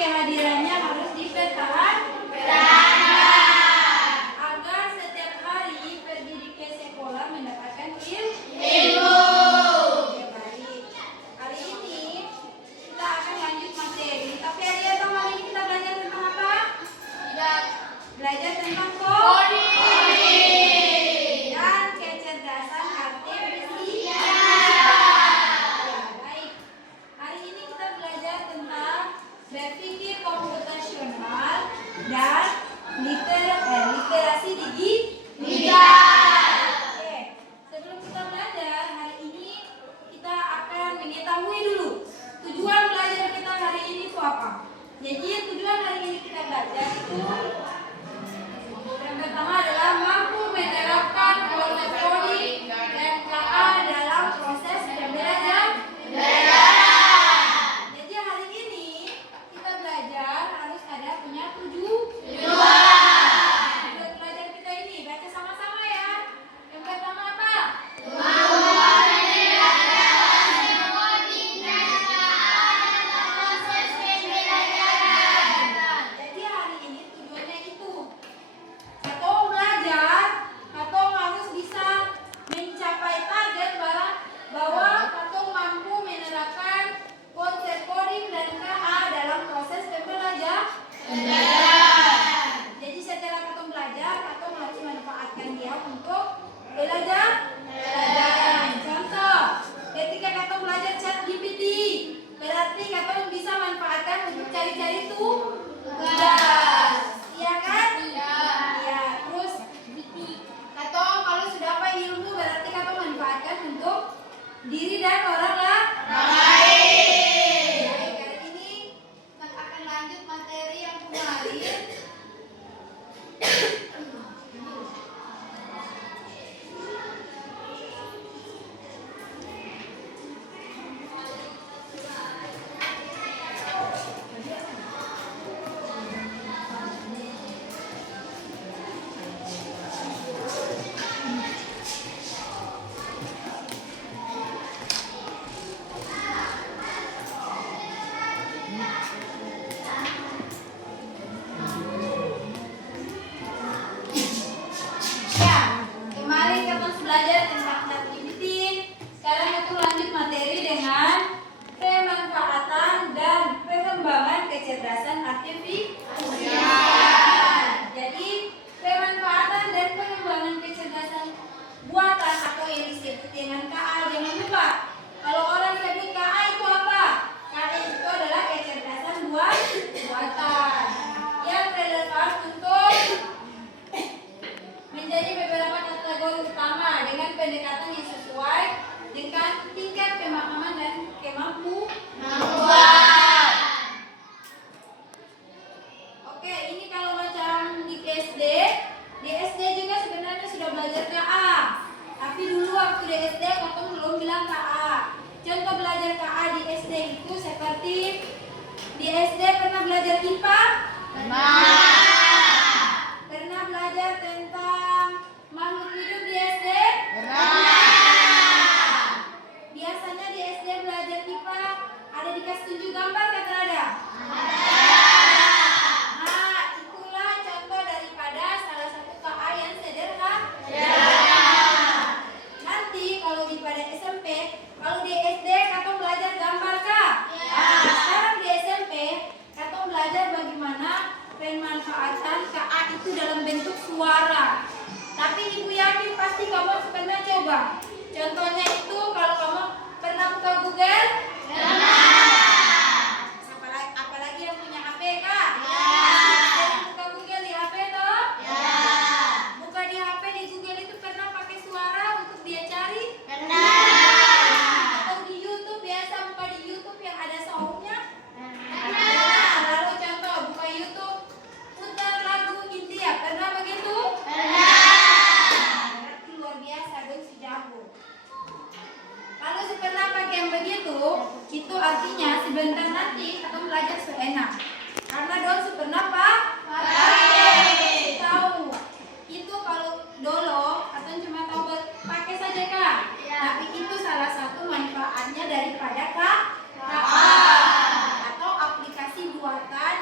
kehadirannya harus dipetakan agar setiap hari pergi ke sekolah mendapatkan ilmu. Oke, baik. Hari ini kita akan lanjut materi. Tapi ada tahu hari ini kita belajar tentang apa? Tidak. Belajar tentang coding dan kecerdasan artifisial. Ya, baik. Hari ini kita belajar tentang berpikir komputasional dan literasi digital. Oke, sebelum kita belajar hari ini kita akan mengetahui dulu tujuan belajar kita hari ini itu apa. Jadi tujuan hari ini kita belajar itu yang pertama adalah mampu menerapkan konsep coding MKA dalam proses pembelajaran. Jadi hari ini kita belajar harus ada punya tujuan belajar kita ini. Baca sama-sama ya. Yang pertama apa? Jadi hari ini tujuannya itu atau belajar atau harus bisa mencapai target bahwa atau mampu menerapkan konsep coding dan KA dalam proses pembelajaran. Jadi setelah kamu belajar, kamu harus manfaatkan dia untuk belajar. Contoh, ketika kamu belajar ChatGPT, berarti kamu bisa manfaatkan untuk cari-cari tugas. Iya kan? Iya. Terus, kalau sudah apa ilmu, berarti kamu manfaatkan untuk diri dan orang lain. Baik, hari ini kita akan lanjut materi yang kemarin. Ya, kemarin kita belajar tentang ChatGPT. Sekarang kita lanjut materi dengan pemanfaatan dan pengembangan kecerdasan artifisial. Jadi, pemanfaatan dan pengembangan kecerdasan buatan atau yang disebut dengan KA. Jangan lupa, kalau orang sebut KA itu apa? KA itu adalah kecerdasan buatan yang relevan untuk menjadi beberapa kategori utama dengan pendekatan yang sesuai dengan tingkat pemahaman dan kemampuan. Oke, ini kalau macam di SD juga sebenarnya sudah belajar KA. Tapi dulu waktu di SD kamu belum bilang KA. Contoh belajar KA di SD itu seperti di SD pernah belajar IPA? Pernah belajar tentang makhluk hidup di SD? Biasanya di SD belajar IPA ada dikasih tunjuk gambar kata ada? Nah, itulah contoh daripada salah satu KA yang sederhana. Nanti kalau pada SMP, kalau di SD kamu belajar gambar kah? Sekarang di SMP kamu belajar bagaimana pemanfaatan KA itu dalam bentuk suara. Tapi ibu yakin pasti kamu pernah coba. Contohnya itu kalau kamu pernah buka Google. Apalagi yang punya HP kah? Pasti buka Google di HP toh? Buka di HP di Google itu pernah pakai suara untuk dia cari? Atau di YouTube biasa buka di YouTube yang ada soundnya? Lalu contoh buka YouTube putar lagu India, pernah begitu? Berarti luar biasa dong si jago. Kalau si pernah pakai yang begitu, itu artinya sebentar nanti akan belajar seenak. Karena dong si pernah pakai. Tahu itu kalau dolo atau cuma tahu pakai saja kak. Tapi itu salah satu manfaatnya daripada KA atau aplikasi buatan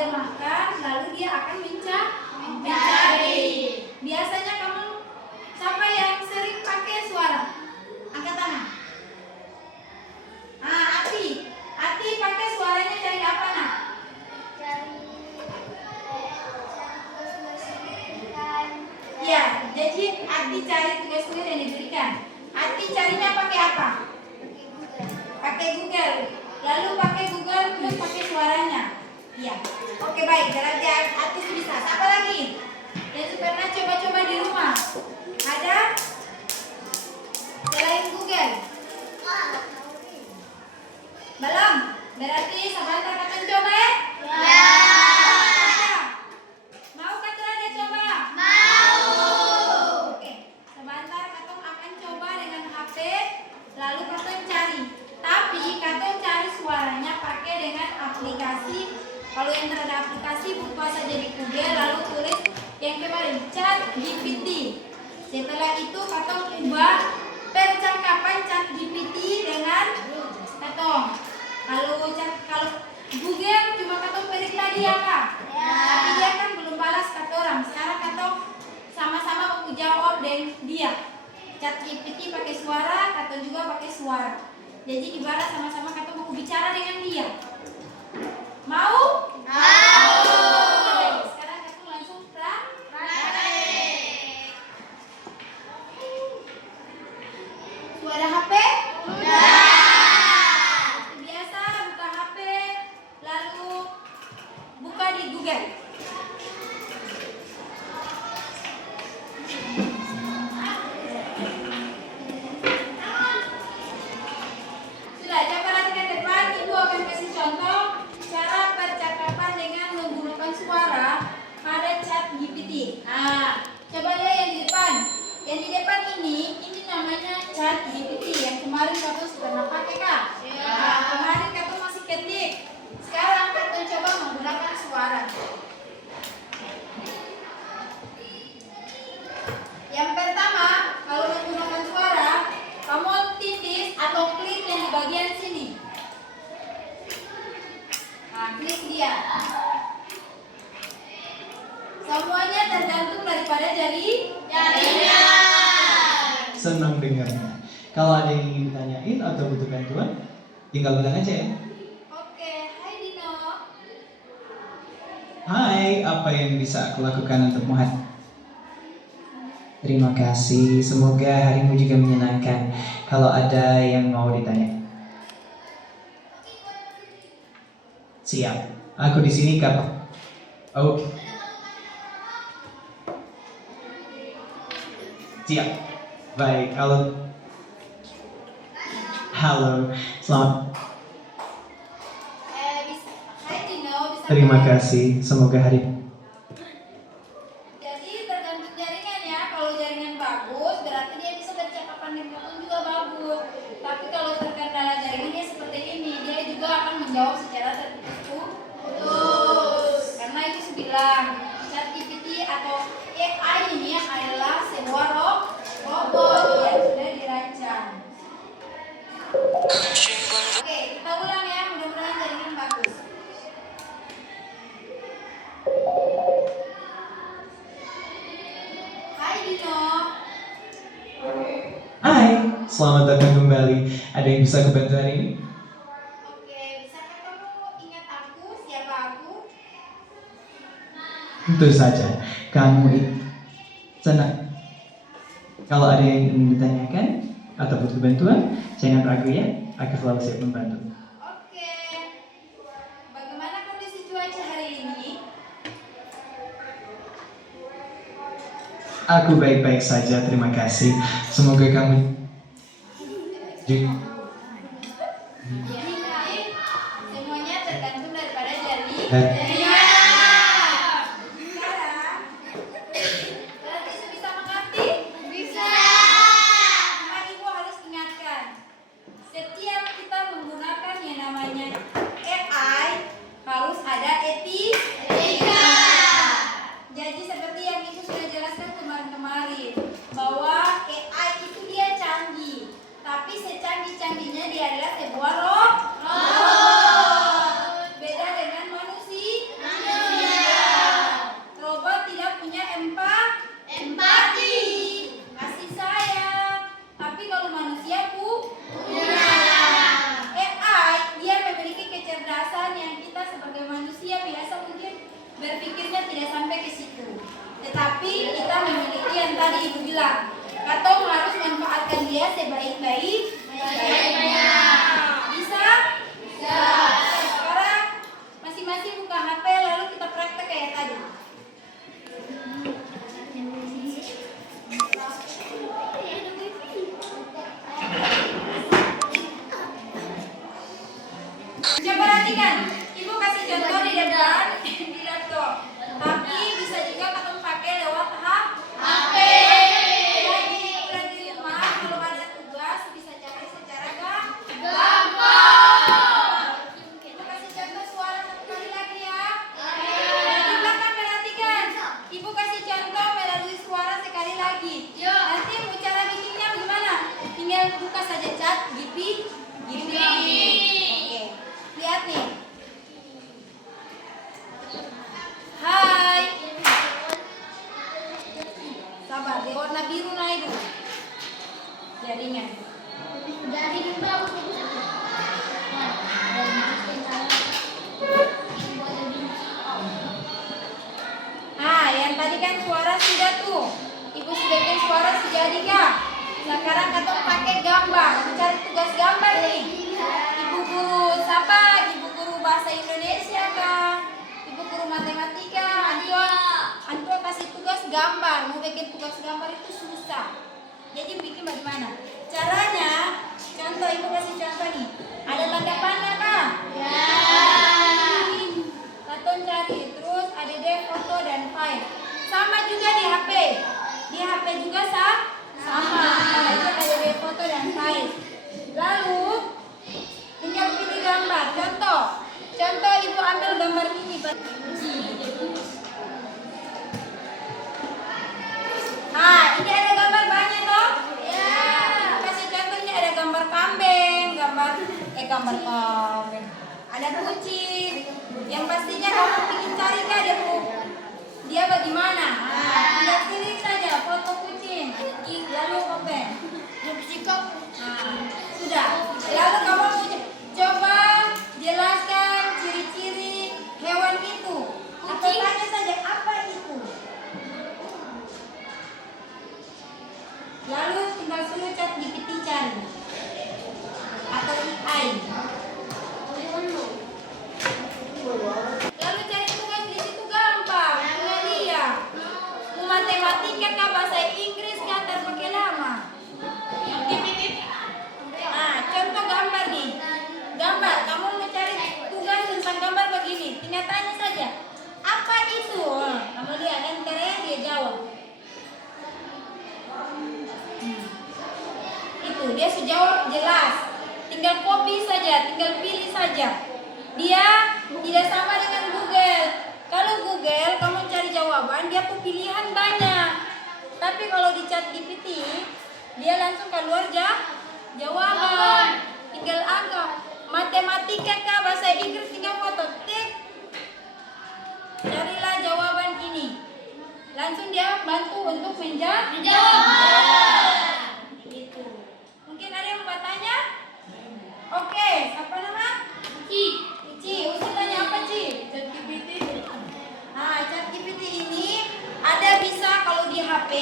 menerjemahkan, lalu dia akan mencari. Biasanya kamu siapa yang sering pakai suara? Angkat tangan. Ati pakai suaranya cari apa nak? Ya, jadi Ati cari tugas-tugas yang diberikan. Ati carinya pakai apa? Pakai Google. Lalu pakai Google terus pakai suaranya. Iya. Oke baik, berarti Ati bisa. Siapa lagi yang pernah coba-coba di rumah? Ada? Selain Google? Belum? Berarti sebentar akan coba ya? Ya. Mau kata ada coba? Mau. Oke, sebentar Katong akan coba dengan HP, lalu Katong cari. Tapi Katong cari suaranya pakai dengan aplikasi. Kalau yang terada aplikasi buka saja di Google, lalu tulis yang kemarin ChatGPT. Setelah itu Katong ubah percakapan ChatGPT dengan Katong. Kalau Google cuma Katong beri tadi ya Kak? Ya. Tapi dia kan belum balas kata orang. Sekarang Katong sama-sama mau jawab dengan dia. ChatGPT pakai suara, Katong juga pakai suara. Jadi ibarat sama-sama Katong mau bicara dengan dia. Mau? Mau. Sekarang Katong langsung praktek. Suara HP? Udah. Buka di Google. Sudah, coba perhatikan depan. Ibu akan kasih contoh cara percakapan dengan menggunakan suara pada ChatGPT. Coba lihat yang di depan. Yang di depan ini namanya ChatGPT. Yang kemarin Katong pernah pakai Kak? Ya. Kemarin Katong masih ketik. Sekarang Katong coba menggunakan suara. Yang pertama, kalau menggunakan suara, kamu titis atau klik yang di bagian sini. Klik dia. Semuanya tergantung daripada jarinya. Senang dengarnya. Kalau ada yang ingin ditanyain atau butuh bantuan, tinggal bilang aja ya. Hai, apa yang bisa aku lakukan untukmu hari? Terima kasih, semoga harimu juga menyenangkan. Kalau ada yang mau ditanya. Siap, aku di sini kapan? Oh. Siap, baik, halo, selamat. Terima kasih, semoga hari. Jadi tergantung jaringan ya. Kalau jaringan bagus, berarti dia bisa percakapan dengan Katong juga bagus. Tapi kalau terkendala jaringannya seperti ini, dia juga akan menjawab secara terputus. Karena itu bilang ChatGPT atau AI ini adalah sebuah robot yang sudah dirancang. Oke, kita ulang ya. Mudah-mudahan jaringan bagus. Hai Dino. Hai, selamat datang kembali. Ada yang bisa aku bantu hari ini? Oke, bisakah kamu ingat aku? Siapa aku? Tentu saja, kamu senang. Kalau ada yang ingin ditanyakan atau butuh bantuan, jangan ragu ya. Aku selalu siap membantu. Oke. Bagaimana kondisi cuaca hari ini? Aku baik-baik saja, terima kasih. Semoga kamu Semuanya tergantung daripada jarinya. Berarti bisa mengerti? Bisa. Cuma ibu harus ingatkan, setiap kita menggunakan yang namanya AI harus ada etika. Jadi seperti yang ibu sudah jelaskan kemarin bahwa AI itu dia canggih, tapi secanggih-canggihnya dia adalah sebuah robot. Beda dengan manusia. tadi Ibu bilang, Katong harus manfaatkan dia sebaik-baiknya. Bisa? Sekarang masing-masing buka HP lalu kita praktek kayak tadi. Coba perhatikan, Ibu kasih contoh di depan di laptop. Tapi bisa juga Katong pakai lewat HP. Jadi di rumah kalau ada tugas bisa cari secara gampang. Ibu kasih contoh suara satu kali lagi ya. Di belakang perhatikan, Ibu kasih contoh melalui suara sekali lagi. Nanti Ibu cara bikinnya bagaimana? Tinggal buka saja chat Gipi. Oke, lihat nih. Hai. Sabar, di warna biru nah itu. Jaringan. Yang tadi kan suara sudah tuh. Ibu sudah bikin suara sudah jadi kah? Sekarang Katong pakai gambar. Cari tugas gambar nih. Ibu guru siapa? Ibu guru bahasa Indonesia kah? Ibu guru matematika? Antua kasih tugas gambar. Mau bikin tugas gambar itu susah. Jadi bikin bagaimana? Caranya, contoh Ibu kasih contoh nih. Ada tanda panah kah? Katong cari. Terus ada deh foto dan file. Sama juga di HP. Di HP juga sama. Ada deh foto dan file. Lalu tinggal pilih gambar. Contoh Ibu ambil gambar ini. Ini ada gambar banyak toh? Kasih contohnya ada gambar kambing, gambar kambing. Ada kucing. Yang pastinya kamu ingin cari kan dia bagaimana? Tinggal pilih saja foto kucing. Lalu open. Sudah. Lalu kamu coba jelaskan ciri-ciri hewan itu. Atau tanya saja apa itu. Lalu tinggal suruh chat GPT cari. Atau AI. Lalu cari tugas di situ gampang. Tinggal dia. Mau matematika kah, bahasa Inggris kah, terpakai lama. Contoh gambar nih. Gambar, kamu mau cari tugas tentang gambar begini. Tinggal tanya saja. Apa itu? Kamu lihat kan caranya dia jawab. Itu dia sejawab jelas. Tinggal copy saja, tinggal pilih saja. Dia tidak sama dengan Google. Kalau Google kamu cari jawaban, dia punya pilihan banyak. Tapi kalau di chat GPT, dia langsung keluar jawaban. Tinggal angka. Matematika kah, bahasa Inggris, tinggal foto. Tik. Carilah jawaban ini. Langsung dia bantu untuk menjawab. Gitu. Mungkin ada yang mau bertanya? Oke, siapa nama? Ci, Uci tanya apa Ci? ChatGPT. ChatGPT ini ada bisa kalau di HP,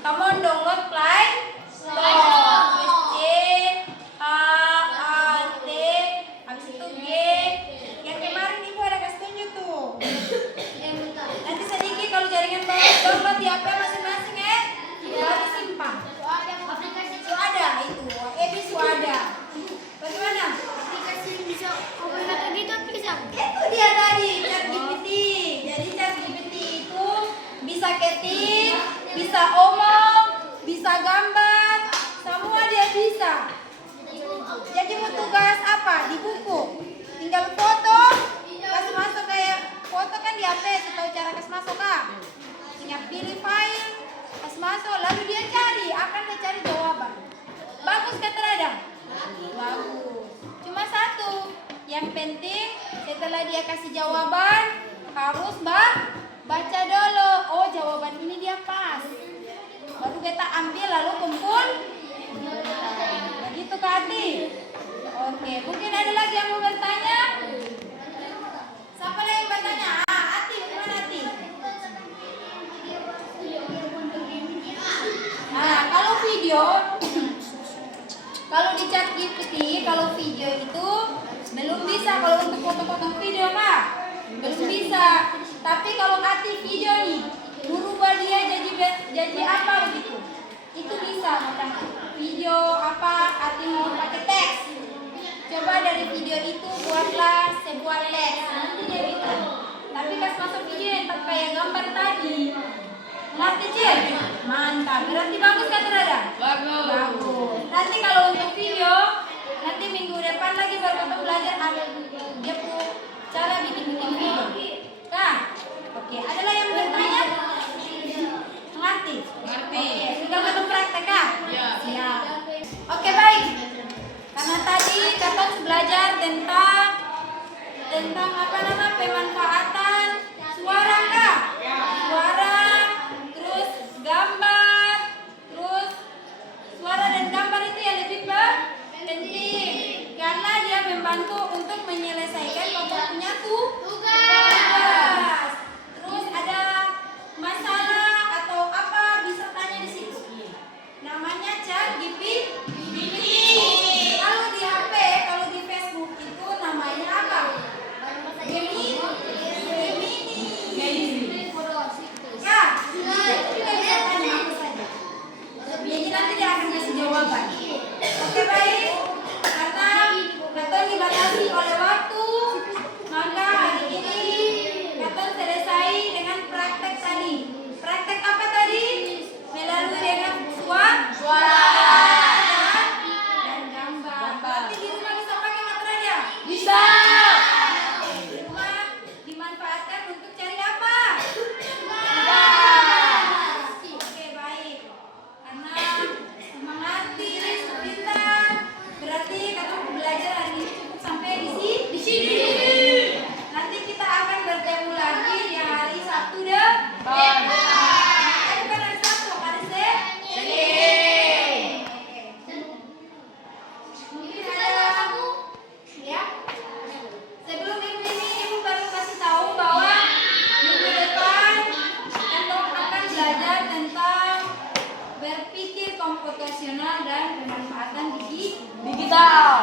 kamu download Play Store. SCHAT, habis itu G. Yang kemarin Ibu ada kasih tunjuk tuh. Nanti sedikit kalau jaringan bagus download di HP masing-masing baru simpan. Ada itu, ada. Bagaimana? Itu dia tadi ChatGPT. Jadi ChatGPT itu bisa ketik, bisa omong, bisa gambar, semua dia bisa. Jadi mau tugas apa? Di buku. Tinggal foto, kasih masuk kayak foto kan di HP, tahu cara kasih masuk kah? Tinggal pilih file, kasih masuk, lalu dia cari, akan dia cari jawaban. Bagus kah terhadap? Bagus. Cuma satu, yang penting setelah dia kasih jawaban harus baca dulu. Oh, jawaban ini dia pas. Baru kita ambil lalu kumpul. Begitu Kak Ati? Oke, mungkin ada lagi yang mau bertanya? Siapa lagi yang bertanya? Ati, gimana Ati? video, kalau di ChatGPT, kalau video itu belum bisa. Kalau untuk potong-potong video mah belum bisa. Tapi kalau arti video nih, merubah dia jadi apa begitu, itu bisa. Macam video apa arti mau pakai teks. Coba dari video itu buatlah sebuah teks, nanti dia bisa. Tapi kas masuk video yang tak kayak gambar tadi. Ngerti Cil? Mantap. Berarti bagus kan Rada? Bagus. Nanti kalau untuk video, nanti minggu depan lagi baru kita belajar dia cara bikin video. Nah, oke. Adalah yang bertanya? Ngerti? Ngerti. Sudah ketemu praktek kah? Ya. Siap. Oke baik. Karena tadi kakak belajar tentang apa nama pemanfaatan suara kah? Suara, terus gambar, terus suara dan gambar itu yang lebih penting karena dia membantu untuk menyelesaikan kelompok punya tugas. Terus ada masalah atau apa bisa tanya di situ. Namanya ChatGPT. Kalau di HP, kalau di Facebook itu namanya apa? Gemini. Ya, itu juga bisa tanya apa saja. Jadi nanti dia akan kasih jawaban. Oke baik, karena Katon dibatasi oleh waktu, maka hari ini Katon selesai dengan praktek tadi. Praktek apa tadi? Melalui dengan suara dan gambar. Berarti di rumah bisa pakai materai? Bisa. Di rumah dimanfaatkan untuk cari apa? Oke baik. Karena mengerti, pintar. Berarti kata belajar hari ini cukup sampai di sini. Nanti kita akan bertemu lagi di hari Sabtu depan. Bukan hari Sabtu, hari Senin. Mungkin ada ya. Sebelum minggu ini Ibu baru kasih tahu bahwa minggu depan kita akan belajar tentang berpikir komputasional dan pemanfaatan digital.